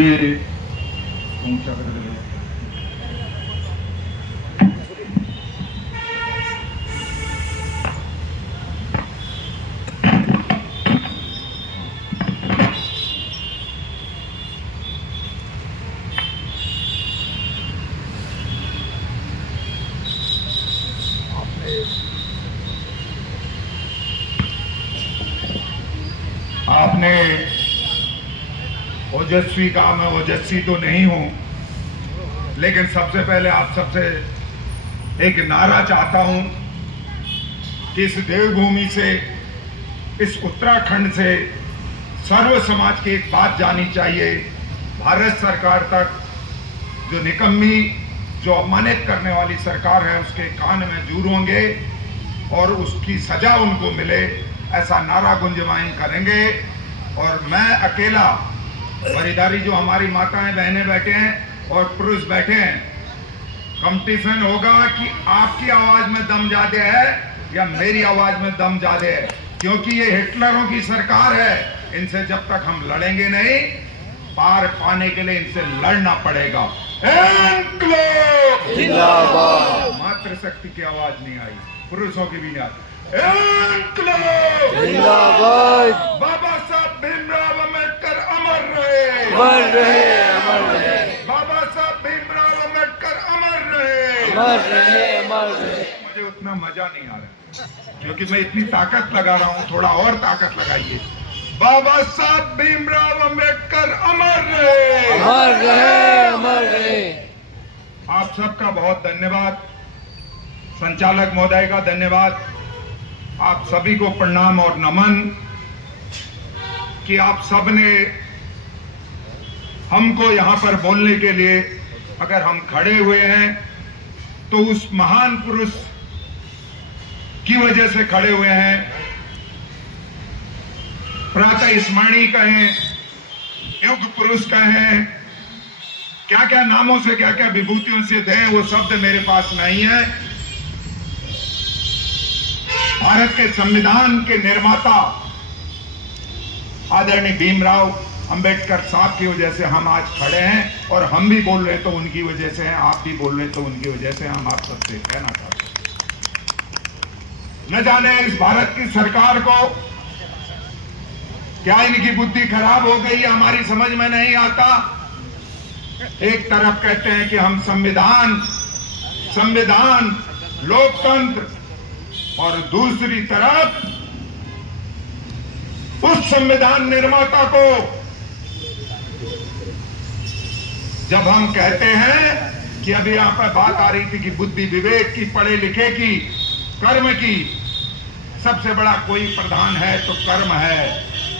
कि आपने ओजस्वी कहा, मैं ओजस्वी तो नहीं हूं, लेकिन सबसे पहले आप सबसे एक नारा चाहता हूं कि इस देवभूमि से, इस उत्तराखंड से सर्व समाज की एक बात जानी चाहिए। भारत सरकार तक जो निकम्मी, जो अपमानित करने वाली सरकार है, उसके कान में जूर होंगे और उसकी सजा उनको मिले, ऐसा नारा गुंजमाइन करेंगे। और मैं अकेला, बरीदारी जो हमारी माताएं बहनें बैठे हैं और पुरुष बैठे हैं, कंपटीशन होगा कि आपकी आवाज में दम ज्यादा है या मेरी आवाज में दम ज्यादा है, क्योंकि ये हिटलरों की सरकार है। इनसे जब तक हम लड़ेंगे नहीं, पार पाने के लिए इनसे लड़ना पड़ेगा। जिंदाबाद। मातृशक्ति की आवाज नहीं आई, पुरुषों की भी नहीं आई। जिंदाबाद। बाबा साहब भीमराव अम्बेडकर अमर रहे, अमर रहे, अमर रहे। बाबा साहब भीमराव अम्बेडकर अमर रहे, अमर रहे, अमर रहे। मुझे उतना मजा नहीं आ रहा क्योंकि मैं इतनी ताकत लगा रहा हूँ, थोड़ा और ताकत लगाइए। बाबा साहब भीमराव अम्बेडकर अमर रहे, अमर रहे, अमर रहे। आप सबका बहुत धन्यवाद, संचालक महोदय का धन्यवाद, आप सभी को प्रणाम और नमन कि आप सबने हमको यहां पर बोलने के लिए, अगर हम खड़े हुए हैं तो उस महान पुरुष की वजह से खड़े हुए हैं। प्रातः स्मरणी कहें, युग पुरुष कहें, क्या क्या नामों से, क्या क्या विभूतियों से दें, वो शब्द मेरे पास नहीं है। भारत के संविधान के निर्माता आदरणीय भीमराव अंबेडकर साहब की वजह से हम आज खड़े हैं, और हम भी बोल रहे तो उनकी वजह से हैं, आप भी बोल रहे तो उनकी वजह से। हम आप सबसे कहना चाहते हैं, न जाने इस भारत की सरकार को क्या इनकी बुद्धि खराब हो गई है, हमारी समझ में नहीं आता। एक तरफ कहते हैं कि हम संविधान, लोकतंत्र, और दूसरी तरफ उस संविधान निर्माता को जब हम कहते हैं कि अभी यहां पर बात आ रही थी कि बुद्धि विवेक की, पढ़े लिखे की, कर्म की, सबसे बड़ा कोई प्रधान है तो कर्म है।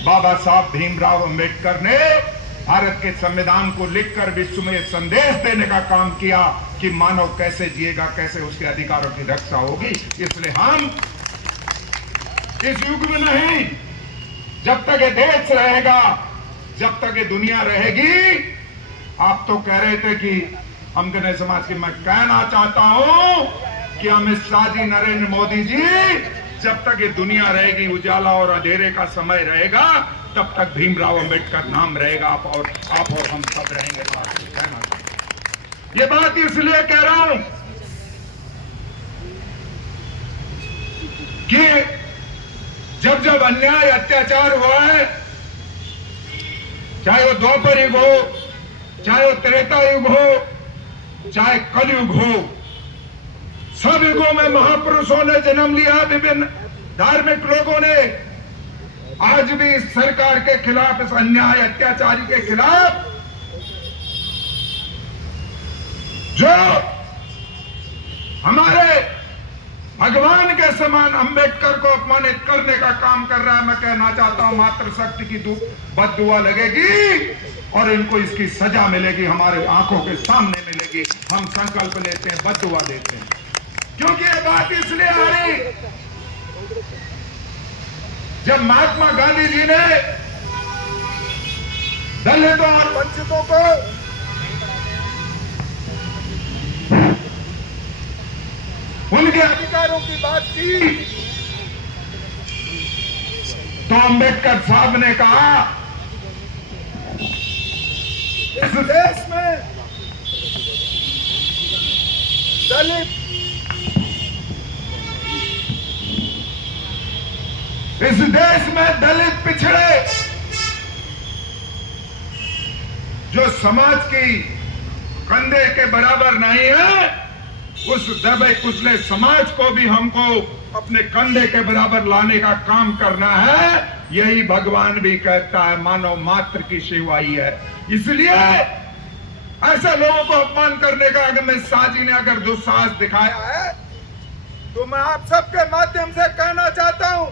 बाबा साहब भीमराव अंबेडकर ने भारत के संविधान को लिखकर विश्व में संदेश देने का काम किया कि मानव कैसे जिएगा, कैसे उसके अधिकारों की रक्षा होगी। इसलिए हम इस युग में नहीं, जब तक ये देश रहेगा, जब तक ये दुनिया रहेगी। आप तो कह रहे थे कि हम गणेश समाज के, मैं कहना चाहता हूं कि अमित शाह जी, नरेंद्र मोदी जी, जब तक ये दुनिया रहेगी, उजाला और अंधेरे का समय रहेगा, तब तक भीमराव अंबेडकर नाम रहेगा। आप और हम सब रहेंगे। कहना ये बात इसलिए कह रहा हूं कि जब जब अन्याय, अत्याचार हुआ है, चाहे वो द्वापर युग हो, चाहे वो त्रेता युग हो, चाहे कलयुग हो, सब युगों में महापुरुषों ने जन्म लिया, विभिन्न धार्मिक लोगों ने। आज भी इस सरकार के खिलाफ, इस अन्याय अत्याचारी के खिलाफ जो हमारे भगवान के समान अंबेडकर को अपमानित करने का काम कर रहा है, मैं कहना चाहता हूं मातृशक्ति की बद्दुआ लगेगी और इनको इसकी सजा मिलेगी, हमारे आंखों के सामने मिलेगी। हम संकल्प लेते हैं, बद्दुआ देते हैं, क्योंकि ये बात इसलिए आ रही, जब महात्मा गांधी जी ने दलितों और वंचितों को उनके अधिकारों की बात की, तो अंबेडकर साहब ने कहा इस देश में दलित, इस देश में दलित पिछड़े जो समाज की कंधे के बराबर नहीं है, उस दबे कुचले समाज को भी हमको अपने कंधे के बराबर लाने का काम करना है। यही भगवान भी कहता है, मानव मात्र की सेवाई है। इसलिए ऐसे लोगों को अपमान करने का अगर मैं साजी ने अगर दुस्साहस दिखाया है, तो मैं आप सबके माध्यम से कहना चाहता हूं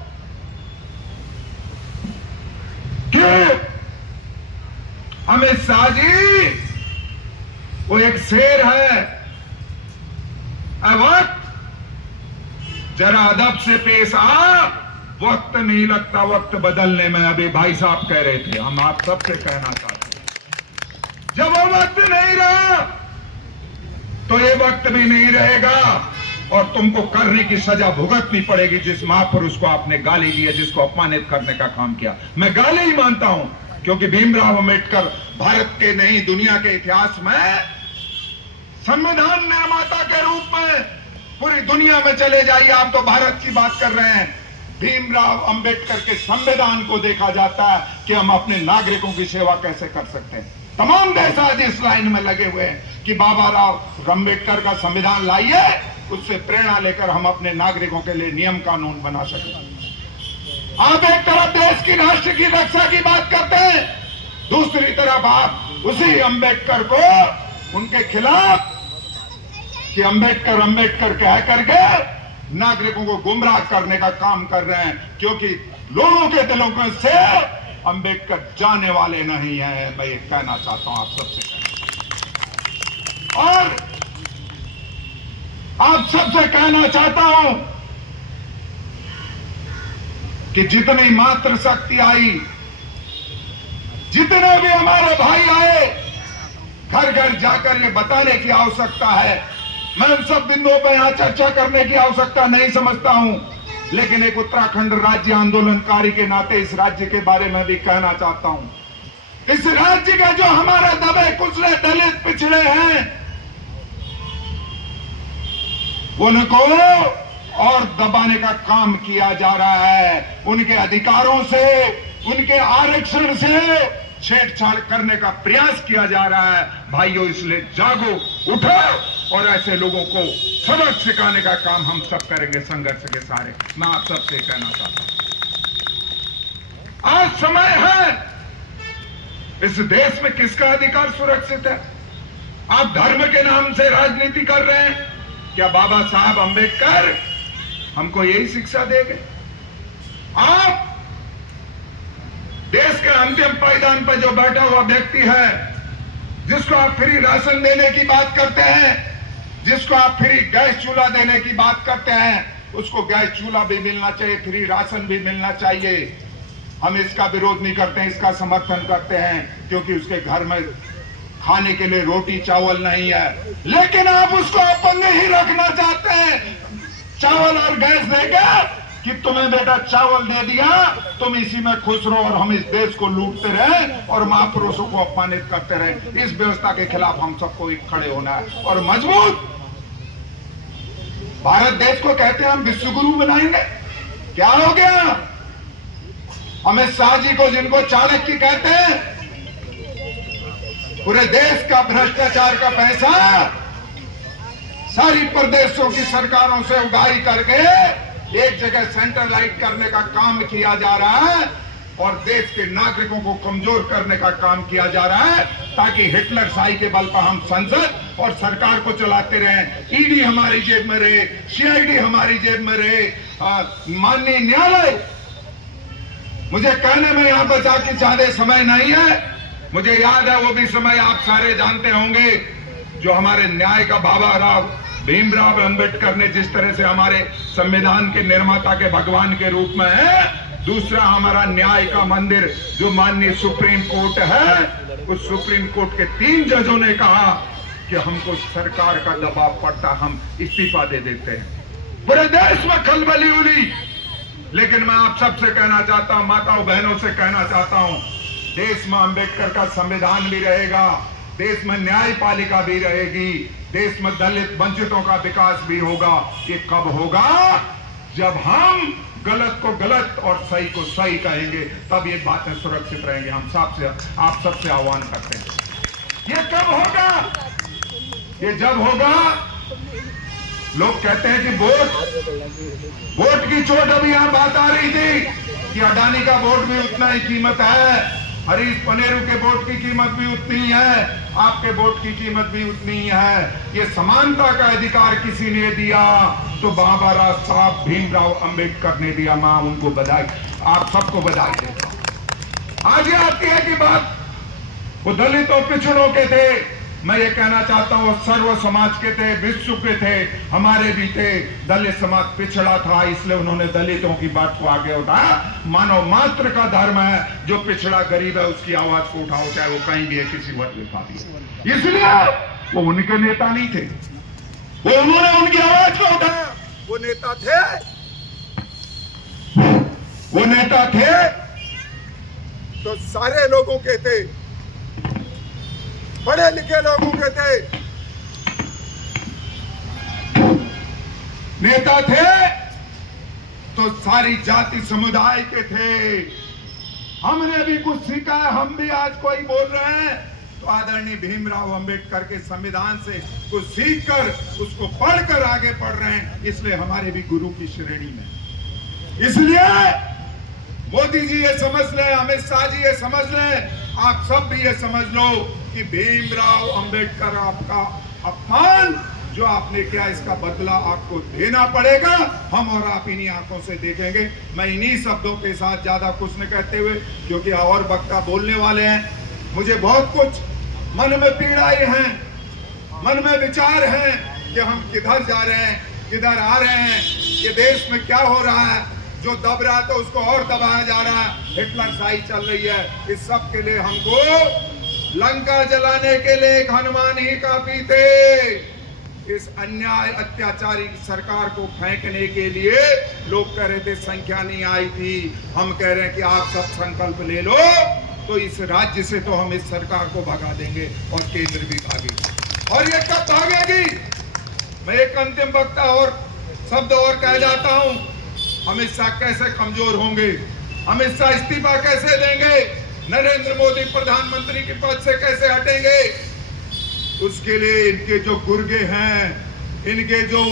कि अमित शाह जी वो एक शेर है। वक्त जरा अदब से पेश आ, वक्त नहीं लगता वक्त बदलने में। अभी भाई साहब कह रहे थे, हम आप सबसे कहना चाहते हैं, जब वो वक्त नहीं रहा तो ये वक्त भी नहीं रहेगा और तुमको करने की सजा भुगतनी पड़ेगी जिस महापुरुष को आपने गाली दी है, जिसको अपमानित करने का काम किया। मैं गाली ही मानता हूं, क्योंकि भीमराव अंबेडकर भारत के नहीं दुनिया के इतिहास में संविधान निर्माता के रूप में पूरी दुनिया में चले जाइए, आप तो भारत की बात कर रहे हैं। भीमराव अंबेडकर के संविधान को देखा जाता है कि हम अपने नागरिकों की सेवा कैसे कर सकते हैं। तमाम देश आज इस लाइन में लगे हुए हैं कि बाबा राव अंबेडकर का संविधान लाइए, उससे प्रेरणा लेकर हम अपने नागरिकों के लिए नियम कानून बना सकें। आप एक तरफ देश की राष्ट्र की रक्षा की बात करते हैं, दूसरी तरफ आप उसी अंबेडकर को उनके खिलाफ कि अंबेडकर कह करके नागरिकों को गुमराह करने का काम कर रहे हैं, क्योंकि लोगों के दिलों में से अंबेडकर जाने वाले नहीं है। मैं ये कहना चाहता हूं आप सबसे, और आप सबसे कहना चाहता हूं कि जितनी मात्र शक्ति आई, जितने भी हमारे भाई आए, घर घर जाकर ये बताने की आवश्यकता है। मैं उन सब बिंदुओं पर यहां चर्चा करने की आवश्यकता नहीं समझता हूं, लेकिन एक उत्तराखंड राज्य आंदोलनकारी के नाते इस राज्य के बारे में भी कहना चाहता हूं। इस राज्य के जो हमारे दबे कुचले दलित पिछड़े हैं, उनको और दबाने का काम किया जा रहा है। उनके अधिकारों से, उनके आरक्षण से छेड़छाड़ करने का प्रयास किया जा रहा है। भाइयों, इसलिए जागो, उठो और ऐसे लोगों को सबक सिखाने का काम हम सब करेंगे संघर्ष के सारे। मैं आप सबसे कहना चाहता हूं, आज समय है, इस देश में किसका अधिकार सुरक्षित है? आप धर्म के नाम से राजनीति कर रहे हैं। क्या बाबा साहब अंबेडकर हमको यही शिक्षा देंगे? आप देश के अंतिम पायदान पर जो बैठा हुआ व्यक्ति है, जिसको आप फ्री राशन देने की बात करते हैं, जिसको आप फ्री गैस चूल्हा देने की बात करते हैं, उसको गैस चूल्हा भी मिलना चाहिए, फ्री राशन भी मिलना चाहिए। हम इसका विरोध नहीं करते हैं, इसका समर्थन करते हैं, क्योंकि उसके घर में खाने के लिए रोटी चावल नहीं है। लेकिन आप उसको अपंग ही रखना चाहते हैं, चावल और गैस देगा कि तुम्हें बेटा चावल दे दिया, तुम इसी में खुश रहो और हम इस देश को लूटते रहे और महापुरुषों को अपमानित करते रहे। इस व्यवस्था के खिलाफ हम सबको खड़े होना है और मजबूत। भारत देश को कहते हैं हम विश्व गुरु बनाएंगे, क्या हो गया? अमित शाह जी को, जिनको चाणक्य कहते हैं, पूरे देश का भ्रष्टाचार का पैसा सारी प्रदेशों की सरकारों से उगाही करके एक जगह सेंट्रलाइज करने का काम किया जा रहा है और देश के नागरिकों को कमजोर करने का काम किया जा रहा है, ताकि हिटलर शाही के बल पर हम संसद और सरकार को चलाते रहें। ईडी हमारी जेब में रहे, सीआईडी हमारी जेब में रहे, माननीय न्यायालय। मुझे कहने में यहां पर जाके ज्यादा समय नहीं है। मुझे याद है वो भी समय, आप सारे जानते होंगे, जो हमारे न्याय का बाबा राव भीमराव अंबेडकर ने जिस तरह से हमारे संविधान के निर्माता के भगवान के रूप में है। दूसरा, हमारा न्याय का मंदिर जो माननीय सुप्रीम कोर्ट है, उस सुप्रीम कोर्ट के 3 जजों ने कहा कि हमको सरकार का दबाव पड़ता, हम इस्तीफा दे देते हैं। पूरे देश में खलबली उड़ी। लेकिन मैं आप सबसे कहना चाहता हूं, माताओं बहनों से कहना चाहता हूं, देश में अंबेडकर का संविधान भी रहेगा, देश में न्यायपालिका भी रहेगी, देश में दलित वंचितों का विकास भी होगा। ये कब होगा? जब हम गलत को गलत और सही को सही कहेंगे, तब ये बातें सुरक्षित रहेंगे। हम आप सबसे आह्वान करते हैं। ये कब होगा? ये जब होगा, लोग कहते हैं कि वोट की चोट, अभी यहां बात आ रही थी कि अडानी का वोट भी उतना ही कीमत है, हरीश पनेरू के वोट की कीमत भी उतनी ही है, आपके वोट की कीमत भी उतनी ही है। ये समानता का अधिकार किसी ने दिया तो बाबा साहब भीमराव अंबेडकर ने दिया। मां उनको बधाई, आप सबको बधाई देता हूं। आगे आती है कि बात वो दलित और पिछड़ों के थे। मैं ये कहना चाहता हूं, सर्व समाज के थे, विश्व के थे, हमारे भी थे। दलित समाज पिछड़ा था, इसलिए उन्होंने दलितों की बात को आगे उठाया। मानव मात्र का धर्म है, जो पिछड़ा गरीब है उसकी आवाज को उठाओ, चाहे वो कहीं भी है, किसी वर्ग में भी। इसलिए वो उनके नेता नहीं थे, वो उन्होंने उनकी आवाज को उठाया। वो नेता थे तो सारे लोगों के थे, पढ़े लिखे लोगों के थे, नेता थे तो सारी जाति समुदाय के थे। हमने भी कुछ सीखा है, हम भी आज कोई बोल रहे हैं तो आदरणीय भीमराव अंबेडकर के संविधान से कुछ सीखकर, उसको पढ़कर आगे बढ़ रहे हैं, इसलिए हमारे भी गुरु की श्रेणी में। इसलिए मोदी जी ये समझ लें, अमित शाह जी ये समझ लें, आप सब भी ये समझ लो कि भीमराव अंबेडकर आपका अपमान जो आपने किया, इसका बदला आपको देना पड़ेगा। हम और आप इन्हीं आंखों से देखेंगे। मैं इन्हीं शब्दों के साथ ज्यादा कुछ न कहते हुए, क्योंकि और वक्ता बोलने वाले हैं, मुझे बहुत कुछ मन में पीड़ाएं हैं, मन में विचार हैं कि हम किधर जा रहे हैं, किधर आ रहे हैं, ये देश में क्या हो रहा है। जो दब रहा था उसको और दबाया जा रहा है, हिटलर शाही चल रही है। इस सब के लिए हमको लंका जलाने के लिए एक हनुमान ही काफी थे। इस अन्याय अत्याचारी सरकार को फेंकने के लिए लोग कह रहे थे संख्या नहीं आई थी। हम कह रहे हैं कि आप सब संकल्प ले लो, तो इस राज्य से तो हम इस सरकार को भगा देंगे और केंद्र भी भागेगा। और ये कब भागेगी? मैं एक अंतिम वक्ता और शब्द और कह जाता हूं। अमित शाह कैसे कमजोर होंगे, अमित शाह इस्तीफा कैसे देंगे, नरेंद्र मोदी प्रधानमंत्री के पद से कैसे हटेंगे? उसके लिए इनके जो गुर्गे हैं, इनके जो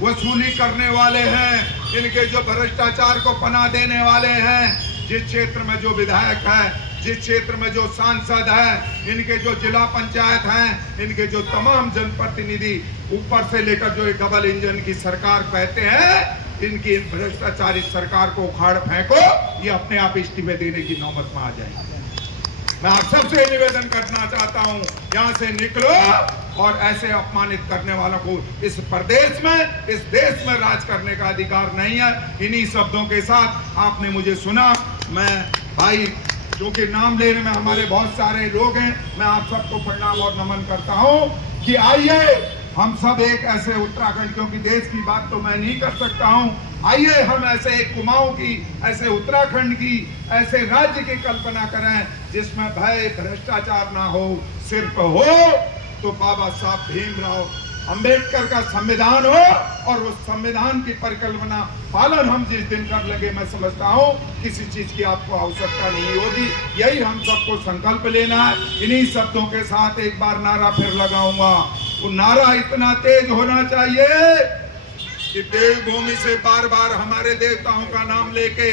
वसूली करने वाले हैं, इनके जो भ्रष्टाचार को पनाह देने वाले हैं, जिस क्षेत्र में जो विधायक है, जिस क्षेत्र में जो सांसद है, इनके जो जिला पंचायत हैं, इनके जो तमाम जनप्रतिनिधि, ऊपर से लेकर जो डबल इंजन की सरकार कहते हैं, इनकी भ्रष्टाचारी सरकार को उखाड़ फेंको, ये अपने आप इस्तीफे देने की नौबत में आ जाएगी। मैं आप सबसे निवेदन करना चाहता हूं, यहां से निकलो और ऐसे अपमानित करने वालों को इस प्रदेश में, इस देश में राज करने का अधिकार नहीं है। इन्हीं शब्दों के साथ आपने मुझे सुना। मैं भाई, क्योंकि नाम लेने में हमारे बहुत सारे लोग हैं, मैं आप सबको प्रणाम और नमन करता हूं कि आइए हम सब एक ऐसे उत्तराखंड, क्योंकि देश की बात तो मैं नहीं कर सकता हूं, आइए हम ऐसे एक कुमाऊं की, ऐसे उत्तराखंड की, ऐसे राज्य की कल्पना करें जिसमें भय भ्रष्टाचार ना हो। सिर्फ हो तो बाबा साहब भीमराव अंबेडकर का संविधान हो, और उस संविधान की परिकल्पना पालन हम जिस दिन कर लगे, मैं समझता हूँ किसी चीज की आपको आवश्यकता नहीं होगी। यही हम सबको संकल्प लेना है। इन्हीं शब्दों के साथ एक बार नारा फिर लगाऊंगा। वो नारा इतना तेज होना चाहिए कि देवभूमि से बार बार हमारे देवताओं का नाम लेके,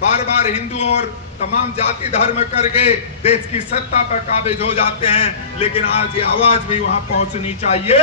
बार बार हिंदुओं और तमाम जाति धर्म करके देश की सत्ता पर काबिज हो जाते हैं, लेकिन आज ये आवाज भी वहां पहुंचनी चाहिए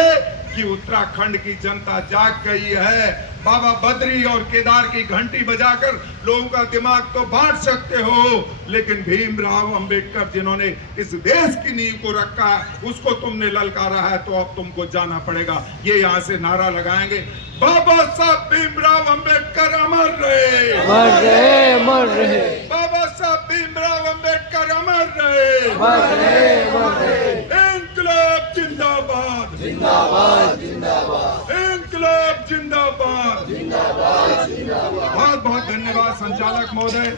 कि उत्तराखंड की जनता जाग गई है। बाबा बद्री और केदार की घंटी बजाकर लोगों का दिमाग तो बांट सकते हो, लेकिन भीमराव अंबेडकर जिन्होंने इस देश की नींव को रखा है, उसको तुमने ललकारा है, तो अब तुमको जाना पड़ेगा। ये यहाँ से नारा लगाएंगे, बाबा साहब भीमराव अंबेडकर अमर रहे, अमर रहे, अमर रहे। बाबा साहब भीमराव अंबेडकर अमर रहे, अमर रहे, अमर रहे। इंकलाब जिंदाबाद, जिंदाबाद, जिंदाबाद। इंकलाब जिंदाबाद, जिंदाबाद, जिंदाबाद। बहुत बहुत धन्यवाद संचालक महोदय।